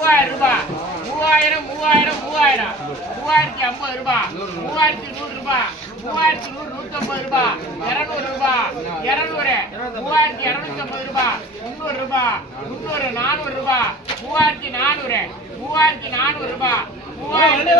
மூவாயிரம் ரூபாய் மூவாயிரம் மூவாயிரம் மூவாயிரம். மூவாயிரத்தி ஐம்பது ரூபாய் மூவாயிரத்தி நூறு ரூபாய் மூவாயிரத்தி நூறு நூத்தம்பது ரூபாய் இருநூறு ரூபாய் இருநூறு. மூவாயிரத்தி இருநூத்தி ஐம்பது ரூபாய் முந்நூறு ரூபாய் முந்நூறு நானூறு ரூபாய் மூவாயிரத்தி நானூறு. மூவாயிரத்தி நானூறு ரூபாய் மூவாயிரத்தி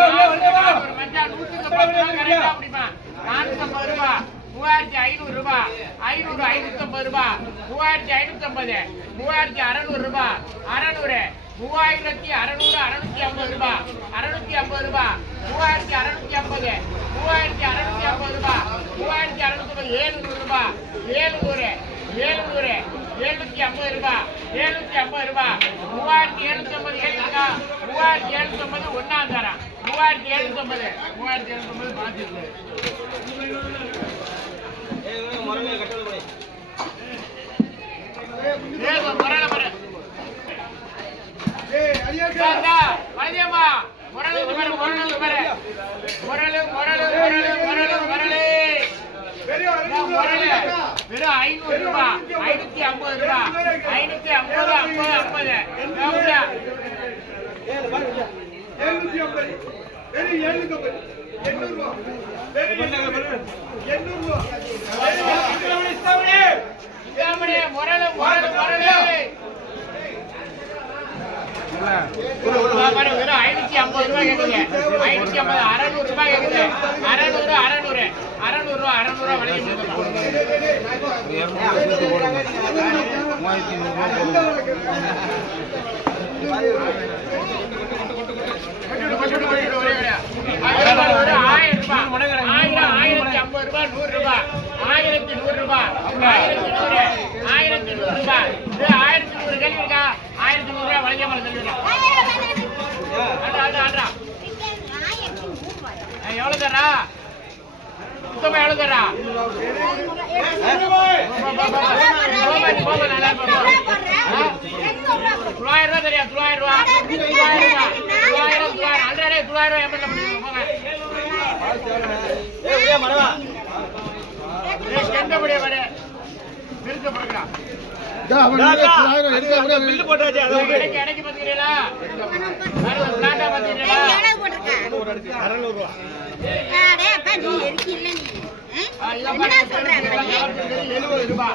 நானூறு மச்சான் நூற்றுக்கு பத்து ரூபாய் கரெக்டா அப்படிமா நானூத்தி ஐம்பது ரூபாய் மூவாயிரத்தி ஐநூறு ரூபாய் ஐநூறு ஐநூத்தி ஐம்பது ரூபாய் மூவாயிரத்தி ஐநூத்தி ஐம்பது மூவாயிரத்தி அறநூறு ரூபாய் அறநூறு. மூவாயிரத்தி அறநூறு அறுநூத்தி ஐம்பது ரூபாய் அறுநூத்தி ஐம்பது ரூபாய் மூவாயிரத்தி அறுநூத்தி ஐம்பது. மூவாயிரத்தி அறுநூத்தி ஐம்பது ரூபாய் மூவாயிரத்தி அறுநூத்தி ஏழுநூறு ரூபாய் ஏழுநூறு ஏழுநூறு எழுநூத்தி ஐம்பது ரூபாய் எழுநூத்தி ஐம்பது ரூபாய் மூவாயிரத்தி எழுநூத்தி ஐம்பது ஏழுக்கா மூவாயிரத்தி எழுநூத்தி ஐம்பது ஒன்னாம் தரம். மூவாயிரத்தி எழுநூத்தி ஐம்பது. மூவாயிரத்தி எழுநூத்தி ஐம்பது மாற்றிருக்கு ஏதோ முரள முரள இந்தாண்டா, வளையம்மா. முரளு பாரு, முரளு பாரு. முரளு, முரளு, முரளு, முரளு, முரளு. இந்தா முரளு. வெறும் ஐநூறு ஐநூத்தி ஐம்பது ரூபாய், ஐநூத்தி ஐம்பது, ஐம்பது, ஐம்பது. எழுநூத்தி ஐம்பது வெறும் எழுநூத்தி ஐம்பது எண்ணூறு ரூபா ரூபா முரளு, முரளு, முரளு. ஐநூத்தி ஐம்பது ரூபாய் கேக்குது. ஐநூத்தி ஐம்பது, அறுநூறு ரூபாய் கேக்குது. அறுநூறு. அறுநூறு ரூபா, அறுநூறு ரூபா விலைக்கு கொடுக்கலாம். ஆயிரம், ஆயிரத்தி ஐம்பது ரூபாய், நூறு ரூபாய், ஆயிரத்தி நூறு ரூபாய், ஆயிரத்தி நூறு, ஆயிரத்தி நூறு ரூபாய். இது ஆயிரத்தி நூறு கேள்வி இருக்கா? ஆயிரத்தி நூறு ரூபாய் ஆட்ரா, ஆட்ரா. ஏய், எவ்வளவு? சுத்தமா. ஆ? தொள்ளாயிரம் ரூபா தெரியா? தொள்ளாயிரம் ரூபா. தொள்ளாயிரம் ரூபா தொள்ளாயிரம் அல்ரெடி தொள்ளாயிரம் ரூபா பில்லு போட்டாச்சு. இடைக்கு வேற ஒரு பார்த்துக்கிறீங்களா அறுநூறு ரூபா ஆ, இதான் பாருங்க, எழுபது ரூபா.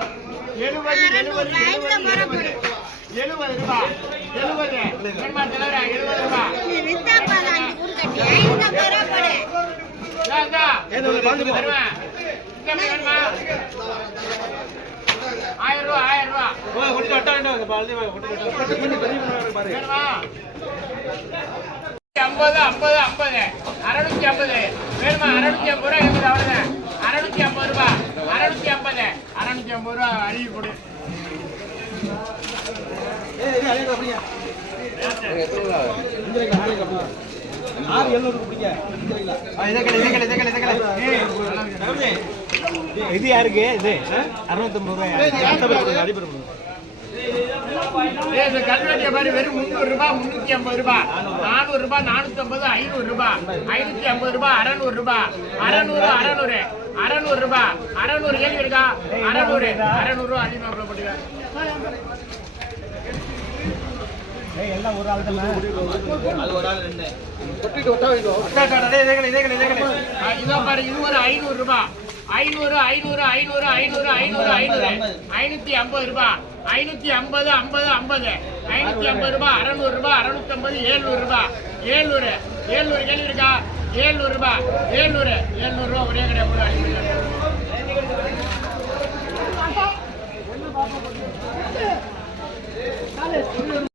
எழுபது எழுபது எழுபது எழுபது. எழுபது ரூபா. எழுபது. எழுபது ரூபா. இந்தா, இந்தா. வருவேன். இந்த மீன் வேணுமா? ஆயிரம் ரூபா ஆயிரம் ரூபா. ஒட்டி வட்டா வேண்டாம், பாரு. ஐம்பது ஐம்பது ஐம்பது. அறுநூத்தி ஐம்பது. வேணுமா? அறுநூத்தி ஐம்பது ரூபா இருக்குது அவ்வளவுதான். அறுநூத்தி ஐம்பது ரூபா. அறுநூத்தி ஐம்பது. அறுநூத்தி ஐம்பது ரூபா அழுகி கொடு. ஆறு. ஏய், தம்பி, இது யாருக்கு? இது அறுநூத்தம்பது ரூபாய்? அடிப்படை ஏய், இந்த கல்வெட்டிய பாரு வெறும் முந்நூறு ரூபாய் முன்னூத்தி ஐம்பது ரூபாய் நானூறு ரூபாய் நானூத்தி ஐம்பது ஐநூறு ரூபாய் ஐநூத்தி ஐம்பது ரூபாய் அறநூறு ரூபாய் அறநூறு அறநூறு. அறநூறு ரூபாய் அறநூறு கேள்வி இருக்கா? அறநூறு. அறநூறு ரூபாய் அதிகமாக போட்டுக்க. எல்லாம் ஒரு ஆள் அது ஒரு ஆள் ரெண்டு. இதோ பாரு இது ஒரு ஐநூறு ரூபாய் ஐநூறு ஐநூறு ஐநூறு ஐநூறு ஐநூறு ஐநூறு. ஐநூத்தி ஐம்பது ரூபாய் ஐநூத்தி ஐம்பது ஐம்பது ஐம்பது. ஐநூத்தி ஐம்பது ரூபாய் அறநூறு ரூபாய் அறுநூத்தி ஐம்பது ஏழ்நூறு ரூபாய் ஏழ்நூறு ஏழ்நூறு கேள்வி இருக்கா? ஏழ்நூறு ரூபாய் ஏழ்நூறு ஏழ்நூறு ரூபாய் ஒரே கிடையாது